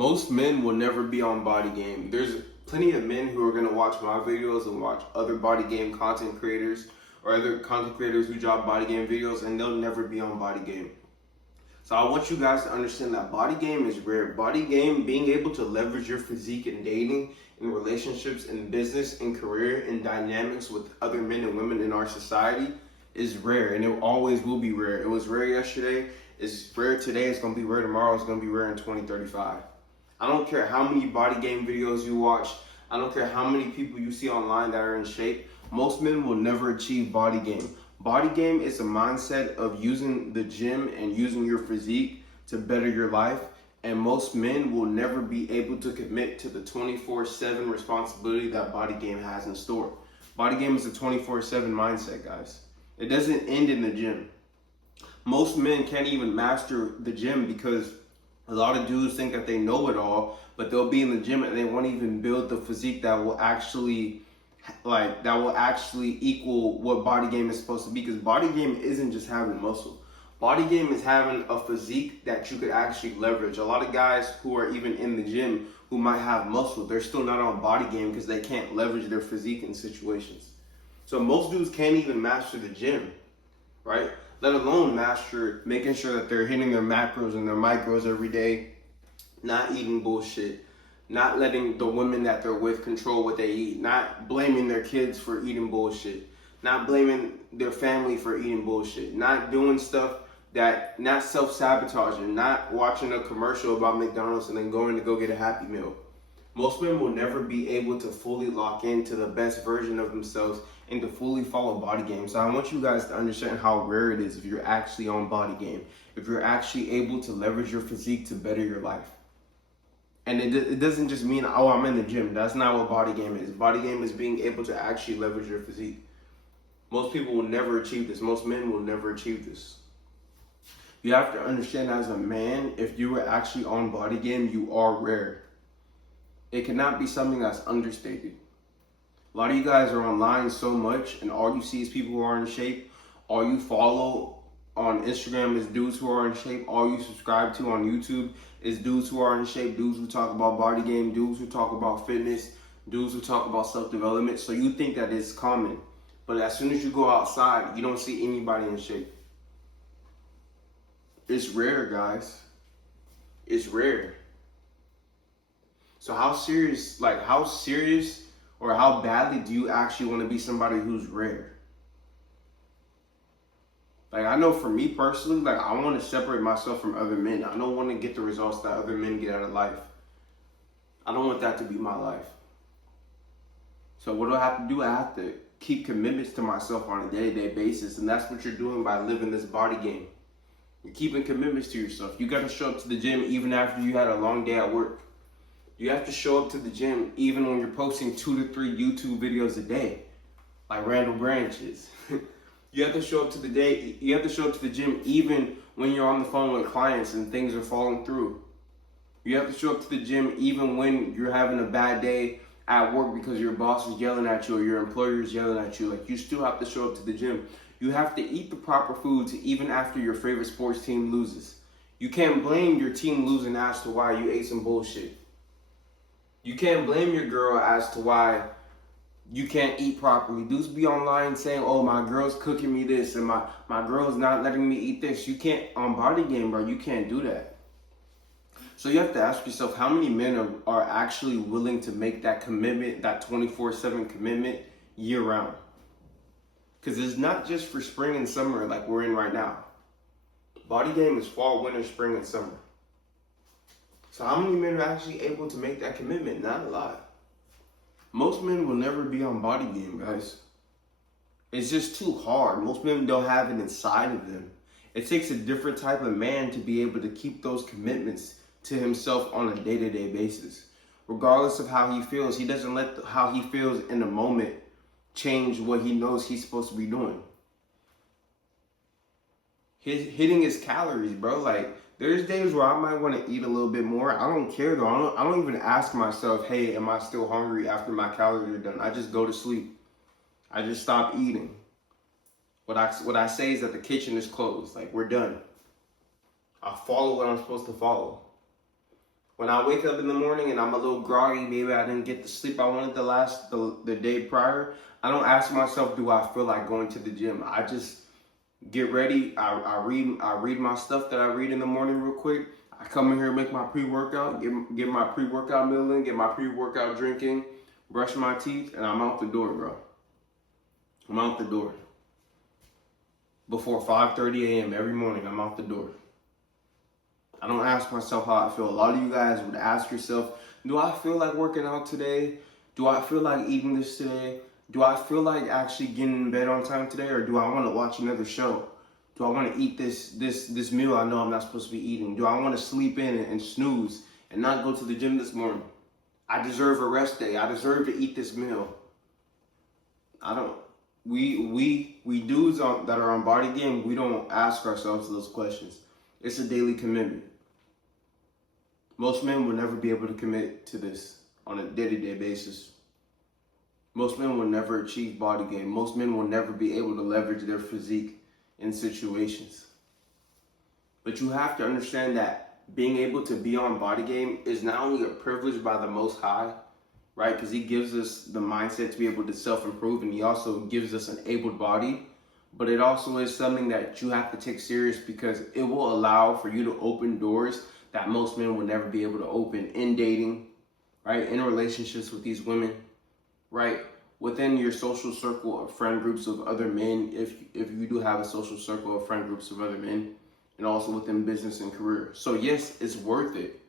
Most men will never be on BodyGame. There's plenty of men who are going to watch my videos and watch other BodyGame content creators or other content creators who drop BodyGame videos, and they'll never be on BodyGame. So I want you guys to understand that BodyGame is rare. BodyGame, being able to leverage your physique in dating, in relationships, in business, in career, in dynamics with other men and women in our society is rare, and it always will be rare. It was rare yesterday, it's rare today, it's going to be rare tomorrow, it's going to be rare in 2035. I don't care how many BodyGame videos you watch, I don't care how many people you see online that are in shape, most men will never achieve BodyGame. BodyGame is a mindset of using the gym and using your physique to better your life, and most men will never be able to commit to the 24/7 responsibility that BodyGame has in store. BodyGame is a 24/7 mindset, guys. It doesn't end in the gym. Most men can't even master the gym because a lot of dudes think that they know it all, but they'll be in the gym and they won't even build the physique that will actually equal what BodyGame is supposed to be, because BodyGame isn't just having muscle. BodyGame is having a physique that you could actually leverage. A lot of guys who are even in the gym who might have muscle, they're still not on BodyGame because they can't leverage their physique in situations. So most dudes can't even master the gym, right? Let alone master making sure that they're hitting their macros and their micros every day, not eating bullshit, not letting the women that they're with control what they eat, not blaming their kids for eating bullshit, not blaming their family for eating bullshit, not doing stuff not self-sabotaging, not watching a commercial about McDonald's and then going to go get a Happy Meal. Most men will never be able to fully lock into the best version of themselves and to fully follow BodyGame. So I want you guys to understand how rare it is if you're actually on BodyGame, if you're actually able to leverage your physique to better your life. And it doesn't just mean, oh, I'm in the gym. That's not what BodyGame is. BodyGame is being able to actually leverage your physique. Most people will never achieve this. Most men will never achieve this. You have to understand, as a man, if you were actually on BodyGame, you are rare. It cannot be something that's understated. A lot of you guys are online so much, and all you see is people who are in shape. All you follow on Instagram is dudes who are in shape. All you subscribe to on YouTube is dudes who are in shape, dudes who talk about BodyGame, dudes who talk about fitness, dudes who talk about self-development. So you think that it's common. But as soon as you go outside, you don't see anybody in shape. It's rare, guys. It's rare. So how serious or how badly do you actually want to be somebody who's rare? Like, I know for me personally, like, I want to separate myself from other men. I don't want to get the results that other men get out of life. I don't want that to be my life. So what do I have to do? I have to keep commitments to myself on a day-to-day basis. And that's what you're doing by living this BodyGame. You're keeping commitments to yourself. You got to show up to the gym even after you had a long day at work. You have to show up to the gym even when you're posting 2 to 3 YouTube videos a day, like Randall Branches. You have to show up to the gym even when you're on the phone with clients and things are falling through. You have to show up to the gym even when you're having a bad day at work because your boss is yelling at you or your employer is yelling at you. Like, you still have to show up to the gym. You have to eat the proper foods even after your favorite sports team loses. You can't blame your team losing as to why you ate some bullshit. You can't blame your girl as to why you can't eat properly. Dudes be online saying, oh, my girl's cooking me this and my girl's not letting me eat this. You can't, on BodyGame, bro, you can't do that. So you have to ask yourself, how many men are actually willing to make that commitment, that 24/7 commitment year round? Because it's not just for spring and summer like we're in right now. BodyGame is fall, winter, spring, and summer. So how many men are actually able to make that commitment? Not a lot. Most men will never be on BodyGame, guys. It's just too hard. Most men don't have it inside of them. It takes a different type of man to be able to keep those commitments to himself on a day-to-day basis. Regardless of how he feels, he doesn't let how he feels in the moment change what he knows he's supposed to be doing. Hitting his calories, bro. Like, there's days where I might want to eat a little bit more. I don't care though. I don't even ask myself, hey, am I still hungry after my calories are done? I just go to sleep. I just stop eating. What I say is that the kitchen is closed. Like, we're done. I follow what I'm supposed to follow. When I wake up in the morning and I'm a little groggy, maybe I didn't get the sleep I wanted the day prior, I don't ask myself, do I feel like going to the gym? I just get ready. I read my stuff that I read in the morning real quick. I come in here, make my pre-workout, get my pre-workout meal in, get my pre-workout drink in, brush my teeth, and I'm out the door, bro. I'm out the door. Before 5:30 a.m. every morning, I'm out the door. I don't ask myself how I feel. A lot of you guys would ask yourself, do I feel like working out today? Do I feel like eating this today? Do I feel like actually getting in bed on time today? Or do I want to watch another show? Do I want to eat this meal I know I'm not supposed to be eating? Do I want to sleep in and snooze and not go to the gym this morning? I deserve a rest day. I deserve to eat this meal. I don't. We dudes that are on BodyGame, we don't ask ourselves those questions. It's a daily commitment. Most men will never be able to commit to this on a day-to-day basis. Most men will never achieve BodyGame. Most men will never be able to leverage their physique in situations. But you have to understand that being able to be on BodyGame is not only a privilege by the Most High, right? Because he gives us the mindset to be able to self-improve, and he also gives us an able body. But it also is something that you have to take serious, because it will allow for you to open doors that most men will never be able to open in dating, right? In relationships with these women, right? Within your social circle of friend groups of other men, if you do have a social circle of friend groups of other men, and also within business and career. So yes, it's worth it.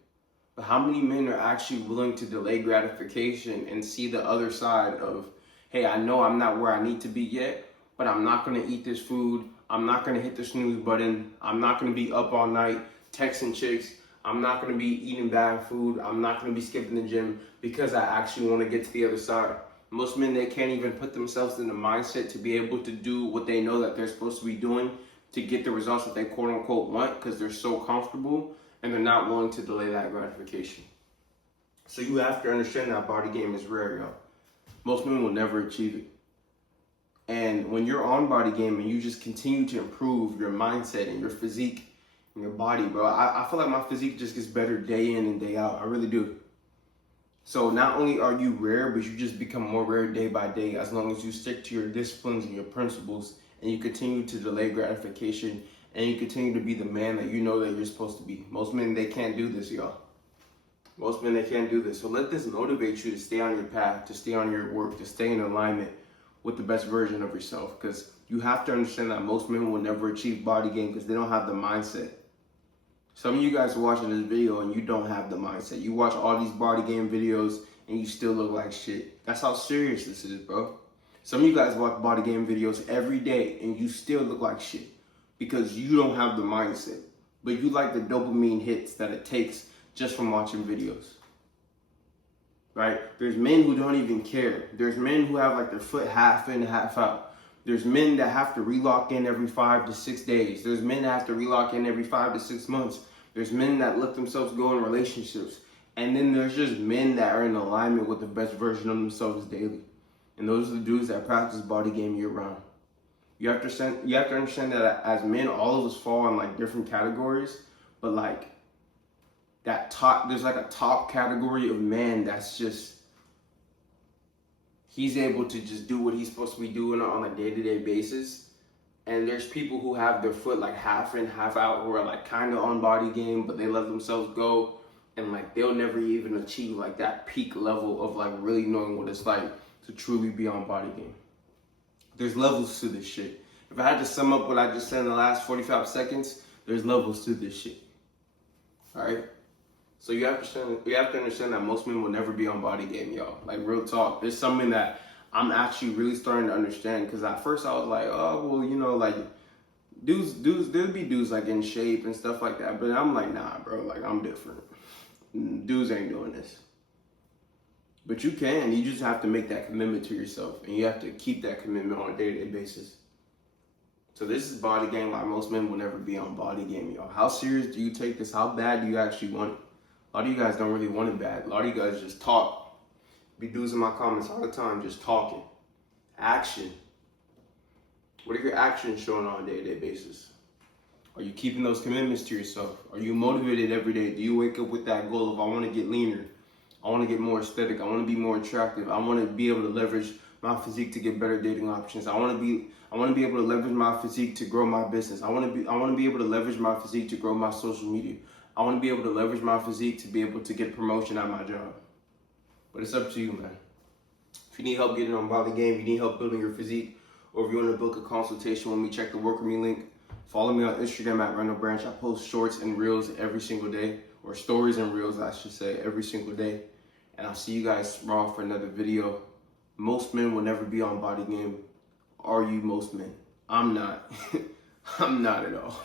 But how many men are actually willing to delay gratification and see the other side of, hey, I know I'm not where I need to be yet, but I'm not going to eat this food. I'm not going to hit the snooze button. I'm not going to be up all night texting chicks. I'm not going to be eating bad food. I'm not going to be skipping the gym because I actually want to get to the other side. Most men, they can't even put themselves in the mindset to be able to do what they know that they're supposed to be doing to get the results that they quote unquote want, because they're so comfortable and they're not willing to delay that gratification. So you have to understand that BodyGame is rare, y'all. Most men will never achieve it. And when you're on BodyGame and you just continue to improve your mindset and your physique and your body, bro, I feel like my physique just gets better day in and day out. I really do. So not only are you rare, but you just become more rare day by day as long as you stick to your disciplines and your principles, and you continue to delay gratification, and you continue to be the man that you know that you're supposed to be. Most men, they can't do this, y'all. Most men, they can't do this. So let this motivate you to stay on your path, to stay on your work, to stay in alignment with the best version of yourself. Because you have to understand that most men will never achieve BodyGame because they don't have the mindset. Some of you guys are watching this video and you don't have the mindset. You watch all these BodyGame videos and you still look like shit. That's how serious this is, bro. Some of you guys watch BodyGame videos every day and you still look like shit because you don't have the mindset. But you like the dopamine hits that it takes just from watching videos, right? There's men who don't even care. There's men who have like their foot half in, half out. There's men that have to relock in every 5 to 6 days. There's men that have to relock in every 5 to 6 months. There's men that let themselves go in relationships. And then there's just men that are in alignment with the best version of themselves daily. And those are the dudes that practice BodyGame year round. You have to understand that as men, all of us fall in like different categories, but like there's like a top category of man that's just, he's able to just do what he's supposed to be doing on a day-to-day basis. And there's people who have their foot like half in, half out, who are like kind of on BodyGame, but they let themselves go. And like they'll never even achieve like that peak level of like really knowing what it's like to truly be on BodyGame. There's levels to this shit. If I had to sum up what I just said in the last 45 seconds, there's levels to this shit. All right? So you have to understand that most men will never be on BodyGame, y'all. Like, real talk. There's something that I'm actually really starting to understand, because at first I was like, oh, well, you know, like, dudes, there'll be dudes like in shape and stuff like that. But I'm like, nah, bro, like, I'm different. Dudes ain't doing this. But you can. You just have to make that commitment to yourself, and you have to keep that commitment on a day-to-day basis. So this is BodyGame. Like, most men will never be on BodyGame, y'all. How serious do you take this? How bad do you actually want it? A lot of you guys don't really want it bad. A lot of you guys just talk. Be dudes in my comments all the time just talking. Action. What are your actions showing on a day-to-day basis? Are you keeping those commitments to yourself? Are you motivated every day? Do you wake up with that goal of, I want to get leaner, I want to get more aesthetic, I want to be more attractive, I want to be able to leverage my physique to get better dating options, I want to be able to leverage my physique to grow my business, I want to be able to leverage my physique to grow my social media, I want to be able to leverage my physique to be able to get a promotion at my job. But it's up to you, man. If you need help getting on BodyGame, if you need help building your physique, or if you want to book a consultation with me, check the Work With Me link. Follow me on Instagram at Randall Branch. I post shorts and reels every single day, or stories and reels, I should say, every single day. And I'll see you guys tomorrow for another video. Most men will never be on BodyGame. Are you most men? I'm not. I'm not at all.